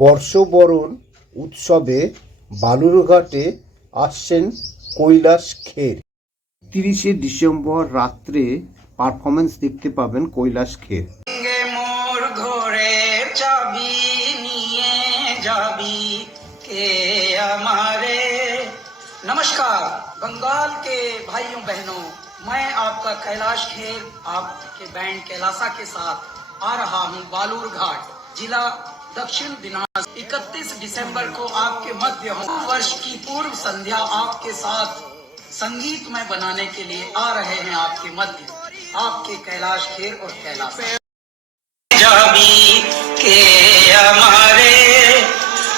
বর্ষবরণ উৎসবে বালুরঘাটে আসছেন কৈলাস খের। 30শে ডিসেম্বর রাত্রে পারফরমেন্স দেখতে পাবেন কৈলাস খের। মোর ঘরের চাবি নিয়ে যাবি के हमारे। नमस्कार बंगाल के भाइयों बहनों, मैं आपका कैलाश खेर आपके बैंड कैलासा के साथ आ रहा हूं बालूरघाट जिला दक्षिण दिनाज। 31 दिसंबर को आपके मध्य हूं। वर्ष की पूर्व संध्या आपके साथ संगीतमय बनाने के लिए आ रहे हैं आपके मध्य आपके कैलाश खेर और कैलाश जाबी के हमारे।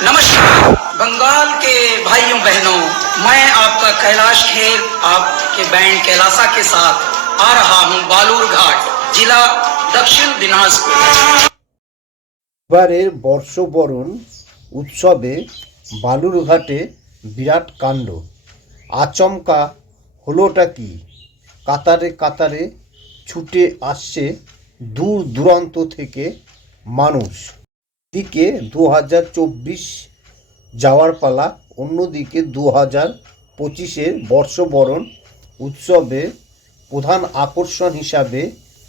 नमस्कार बंगाल के भाइयों बहनों, मैं आपका कैलाश खेर आपके बैंड कैलासा के साथ आ रहा हूं बालूरघाट जिला दक्षिण दिनाजपुर। এবারের বর্ষবরণ উৎসবে বালুরঘাটে বিরাট কাণ্ড। আচমকা হলোটা কি? কাতারে কাতারে ছুটে আসছে দূর দূরান্ত থেকে মানুষ। দিকে 2024 যাওয়ার পালা, অন্যদিকে 2025-এর বর্ষবরণ উৎসবে প্রধান আকর্ষণ হিসাবে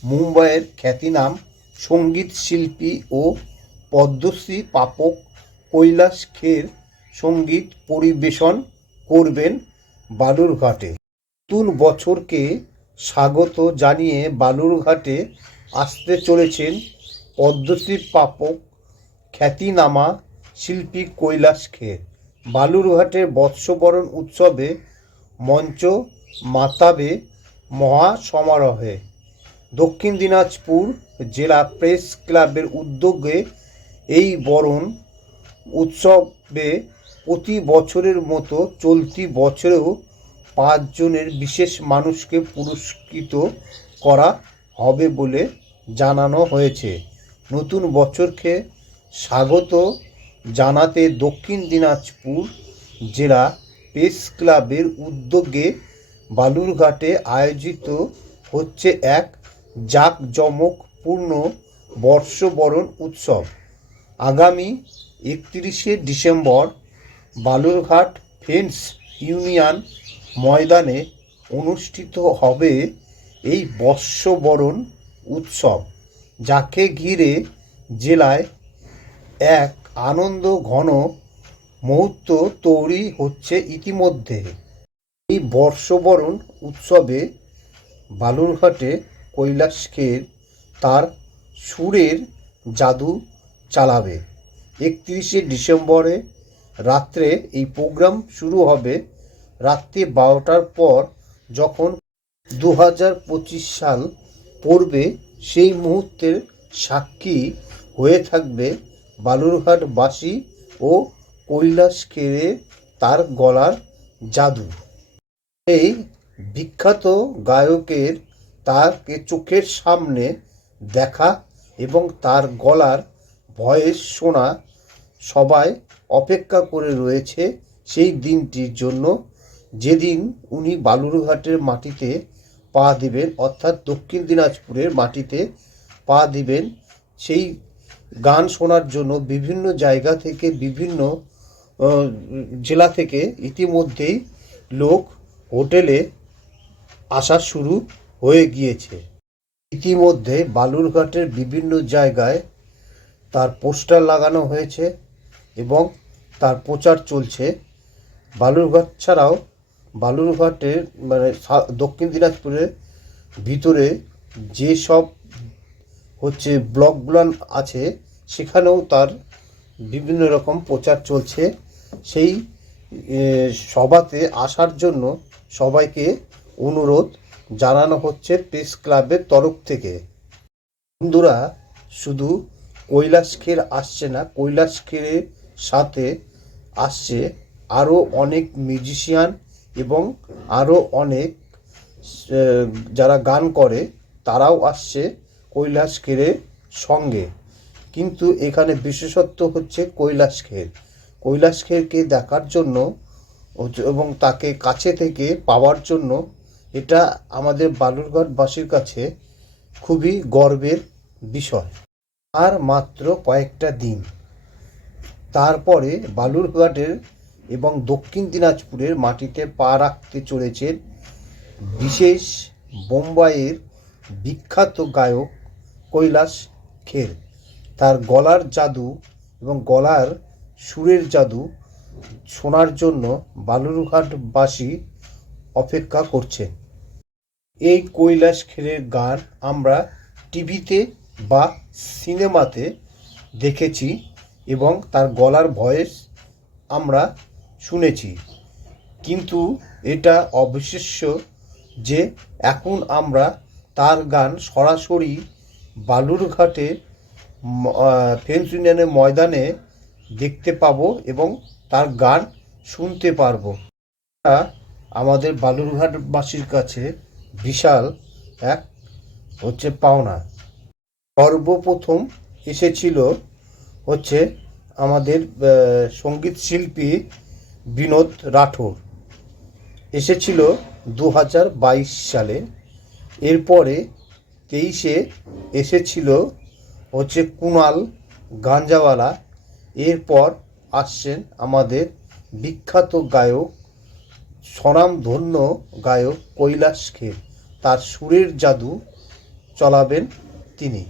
মুম্বাইয়ের খ্যাতিনাম সঙ্গীত শিল্পী ও পদ্মশ্রী প্রাপক কৈলাস খের সঙ্গীত পরিবেশন করবেন বালুরঘাটে। নতুন বছরকে স্বাগত জানিয়ে বালুরঘাটে আসতে চলেছেন পদ্মশ্রী প্রাপক খ্যাতিনামা শিল্পী কৈলাস খের। বালুরঘাটের বর্ষবরণ উৎসবে মঞ্চ মাতাবে মহা সমারোহে। দক্ষিণ দিনাজপুর জেলা প্রেস ক্লাবের উদ্যোগে এই বরণ উৎসবে প্রতি বছরের মতো চলতি বছরেও 5 জনের বিশেষ মানুষকে পুরস্কৃত করা হবে বলে জানানো হয়েছে। নতুন বছরকে স্বাগত জানাতে দক্ষিণ দিনাজপুর জেলা প্রেস ক্লাবের উদ্যোগে বালুরঘাটে আয়োজিত হচ্ছে এক জাঁকজমকপূর্ণ বর্ষবরণ উৎসব। আগামী 31শে ডিসেম্বর বালুরঘাট ফ্রেন্ডস ইউনিয়ন ময়দানে অনুষ্ঠিত হবে এই বর্ষবরণ উৎসব, যাকে ঘিরে জেলায় এক আনন্দ ঘন মুহূর্ত তৈরি হচ্ছে ইতিমধ্যে। এই বর্ষবরণ উৎসবে বালুরঘাটে কৈলাস খের তার সুরের জাদু চালাবে। 31শে ডিসেম্বরে রাত্রে এই প্রোগ্রাম শুরু হবে। রাত্রি 12টার পর যখন 2025 সাল পড়বে, সেই মুহূর্তের সাক্ষী হয়ে থাকবে বালুরঘাটবাসী ও কৈলাস খেরের তার গলার জাদু। এই বিখ্যাত গায়কের তাকে চোখের সামনে দেখা এবং তার গলার ভয়েস শোনা সবাই অপেক্ষা করে রয়েছে সেই দিনটির জন্য, যেদিন উনি বালুরঘাটের মাটিতে পা দিবেন, অর্থাৎ দক্ষিণ দিনাজপুরের মাটিতে পা দিবেন। সেই গান শোনার জন্য বিভিন্ন জায়গা থেকে, বিভিন্ন জেলা থেকে ইতিমধ্যেই লোক হোটেলে আসা শুরু হয়ে গিয়েছে। ইতিমধ্যে বালুরঘাটের বিভিন্ন জায়গায় তার পোস্টার লাগানো হয়েছে এবং তার প্রচার চলছে। বালুরঘাট ছাড়াও বালুরঘাটের দক্ষিণ দিনাজপুরের ভিতরে যেসব ব্লকগুলো আছে সেখানেও তার বিভিন্ন রকম প্রচার চলছে। সেই সভাতে আসার জন্য সবাইকে অনুরোধ জানানো হচ্ছে প্রেস ক্লাবের তরফ থেকে। বন্ধুরা, শুধু কৈলাস খের আসছে না, কৈলাস খেরের সাথে আসছে আরও অনেক মিউজিশিয়ান এবং আরও অনেক যারা গান করে তারাও আসছে কৈলাস খেরের সঙ্গে। কিন্তু এখানে বিশেষত্ব হচ্ছে কৈলাস খের। কৈলাস খেরকে দেখার জন্য এবং তাকে কাছে থেকে পাওয়ার জন্য এটা আমাদের বালুরঘাটবাসীর কাছে খুবই গর্বের বিষয়। আর মাত্র কয়েকটা দিন, তারপরে বালুরঘাটের এবং দক্ষিণ দিনাজপুরের মাটিতে পা রাখতে চলেছেন বিশেষ বোম্বাইয়ের বিখ্যাত গায়ক কৈলাস খের। তার গলার জাদু এবং গলার সুরের জাদু শোনার জন্য বালুরঘাটবাসী অপেক্ষা করছেন। এই কৈলাস খেরের গান আমরা টিভিতে বা সিনেমাতে দেখেছি এবং তার গলার ভয়েস আমরা শুনেছি, কিন্তু এটা অবিশ্বাস্য যে এখন আমরা তার গান সরাসরি বালুরঘাটে ফ্রেন্ডস ইউনিয়নের ময়দানে দেখতে পাবো এবং তার গান শুনতে পারবো। এটা আমাদের বালুরঘাটবাসীর কাছে বিশাল এক পাওনা। সর্বপ্রথম এসেছিল আমাদের সঙ্গীত শিল্পী বিনোদ রাঠোর, এসেছিল 2022 সালে। এরপরে 23-এ এসেছিল কুণাল গাঞ্জাওয়ালা। এরপর আসছেন আমাদের বিখ্যাত গায়ক, স্বনামধন্য গায়ক কৈলাস খের। তার সুরের জাদু চলাবেন তিনি।